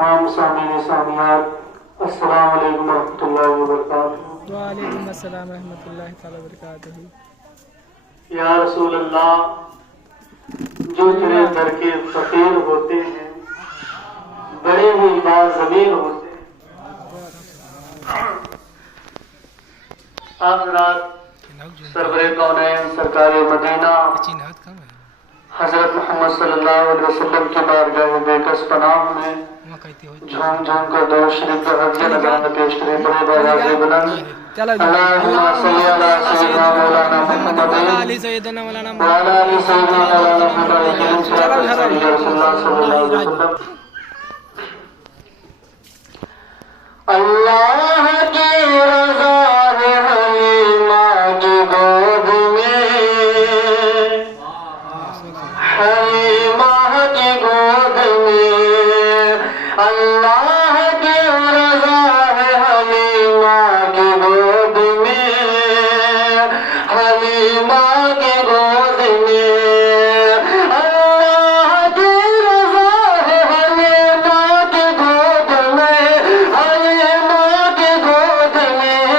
तमाम सामीन सामियात अस्सलाम वालेकुम रहमतुल्लाहि व बरकातुहू। वालेकुम अस्सलाम रहमतुल्लाहि तआला व बरकातुहू। या रसूल अल्लाह, जो तेरे दर के फकीर होते हैं बड़े ही बाज़मीर होते हैं। आप रात सरवरे कौनैन सरकार मदीना हजरत मोहम्मद सल्लल्लाहु अलैहि वसल्लम की बारगाह बेकस पनाह में झूम झूम कर दो शरीफ का हज़िया नज़राना पेश करें। बड़े बाज़ बुलंद अल्लाहुम्मा सल्ली अला सय्यिदना मौलाना मुहम्मद व अला आलि सय्यिदना मौलाना मुहम्मद। अल्लाह की रज़ा है हलीमा की गोद में, हलीमा की गोद में। अल्लाह की रज़ा है हलीमा की गोद में, हलीमा की गोद में। अल्लाह की रज़ा है हलीमा की गोद में, हलीमा की गोद में।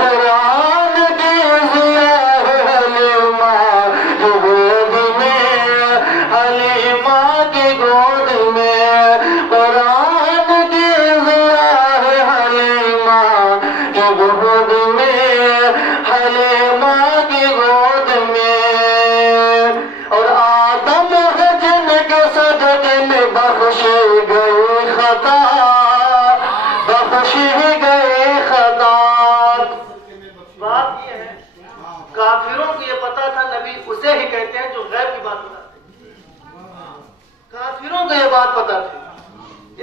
कुरान की ज़िया है हलीमा की गोद में, हलीमा की गोद में। कुरान की ज़िया है हलीमा की गोद में, हलीमा की गोद में। और आदम है जिनके सजदे में बख्शी गई खता, बख्शी गई खता। बात ये है, काफिरों को ये पता था नबी उसे ही कहते हैं जो गैब की बात बताते हैं। काफिरों को ये बात पता थी,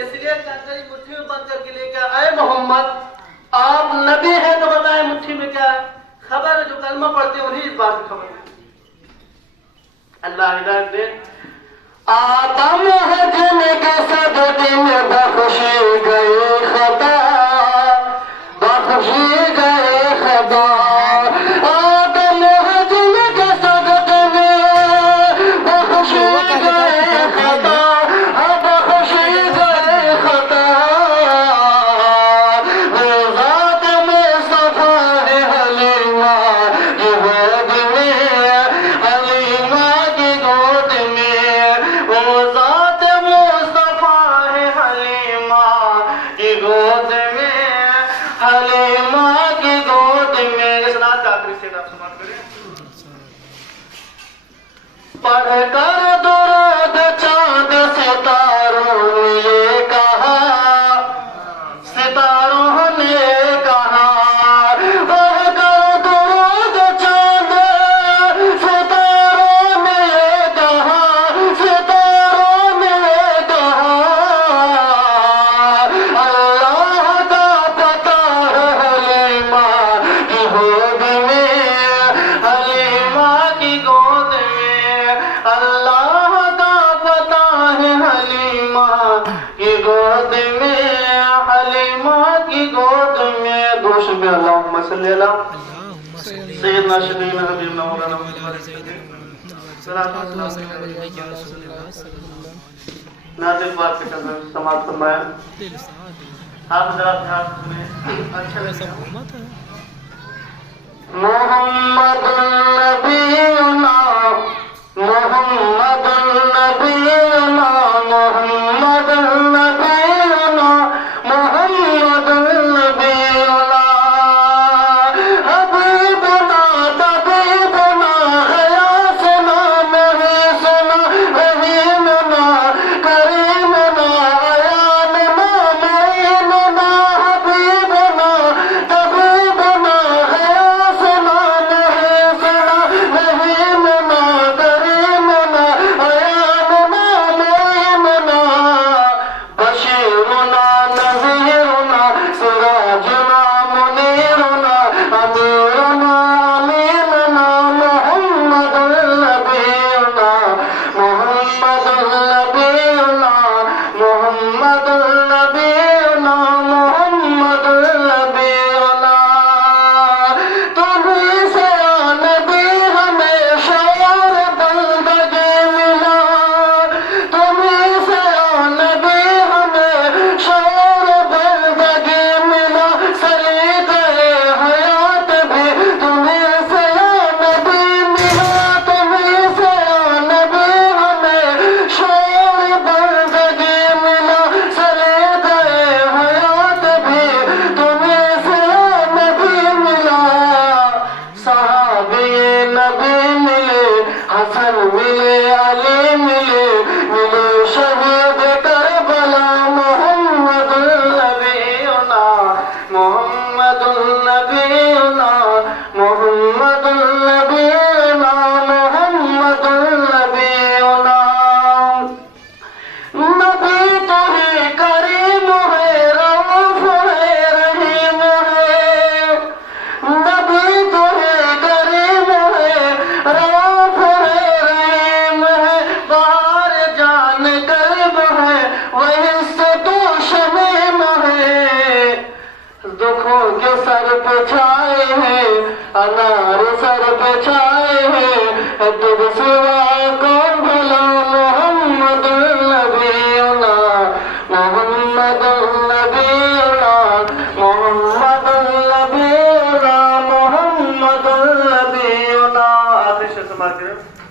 इसलिए कंकरी मुट्ठी में बंद करके लेकर आए मोहम्मद, आप नबी हैं तो बताएं मुट्ठी में क्या है। खबर है, जो कलमा पढ़ते हैं उन्हीं इस बात की खबर है। अल्लाह हिदायत दे। आदम है जिनके सजदे में बख्शी गई खता, बख्शी गई खता। आदम है जिनके सजदे में बख्शी गई खता, बख्शी गई खता। वो ज़ात में सफा है हलीमा की गोद में, हलीमा की गोद में। वो ज़ात मुस्तफा है हलीमा की गोद में, हलीमा की गोद में। इस रात का आखिरी शेर आप समाप्त करें। पढ़कर दुरूद चांद सितारों ने ये कहा, सितारों ने कहा। पढ़कर दुरूद चांद सितारों ने ये कहा, सितारों ने ये कहा। अल्लाह का पता है हलीमा की गोद में, हलीमा की गोद में। अल्लाह का पता है हलीमा की गोद में, हलीमा की गोद में। दोष में अल्लाहुम्मा सल्ली अला सय्यिदना शफीना हबीबना मौलाना मुहम्मद। नाज़िक बात के साथ समाप्त फरमाया। आप जरा ध्यान सुने, अच्छा लगा। मुहम्मदुन नबीयुना, मुहम्मदुन नबीयुना, मुहम्मदुन नबीयुना, मुहम्मदुन नबीयुना। हबीबुना तबीबुना गयासुना मुहीसुना रहीमुना करीमुना अयानुना मुईनुना। हबीबुना तबीबुना गयासुना मुहीसुना अनार सर पे छाए हैं तुझ सिवा कौन भला मोहम्मदुल नबीना मोहम्मदुल नबीना मोहम्मदुल नबीना मोहम्मदुल नबीना। आतिश से मार करें।